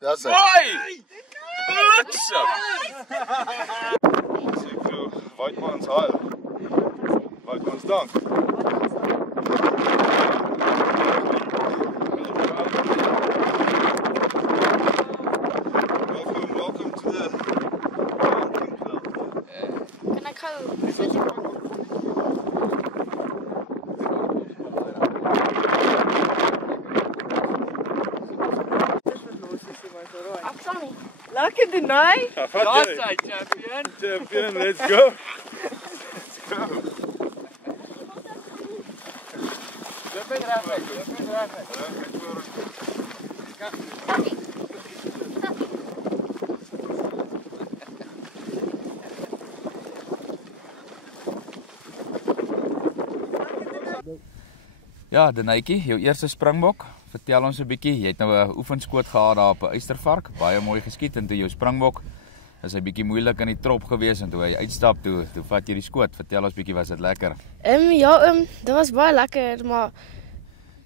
That's it. Mooi! Bliksem! Sê ek vir Weidmans heil. Weidmans dank. Welcome to the hunting club. Can I go? Lekker doen, nee? That's it, champion. Champion, let's go. Let's go. Ja, Denytjie, jou eerste springbok. Vertel ons 'n bietjie. Jy het nou 'n oefenskoot gehad daar op 'n uistervark, baie mooi geskiet en toe jou springbok is hy bietjie moeilik in die trop gewees en toe hy uitstap toe vat jy die skoot. Vertel ons bietjie, was dit lekker? Dit was baie lekker, maar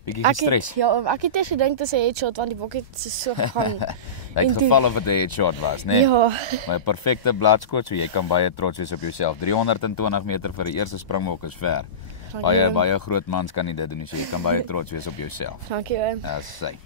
Bietjie gestres. ek het eers gedink dit is 'n headshot want die bok het so gegaan. Hy het geval of dit 'n headshot was, né? Nee? Ja. Maar 'n perfekte bladskoot, so jy kan baie trots wees op jouself. 320 meter vir die eerste springbok is ver. Baie groot mans kan nie dit doen nie, so jy kan baie trots wees op jouself. Dankie. Ja, sy.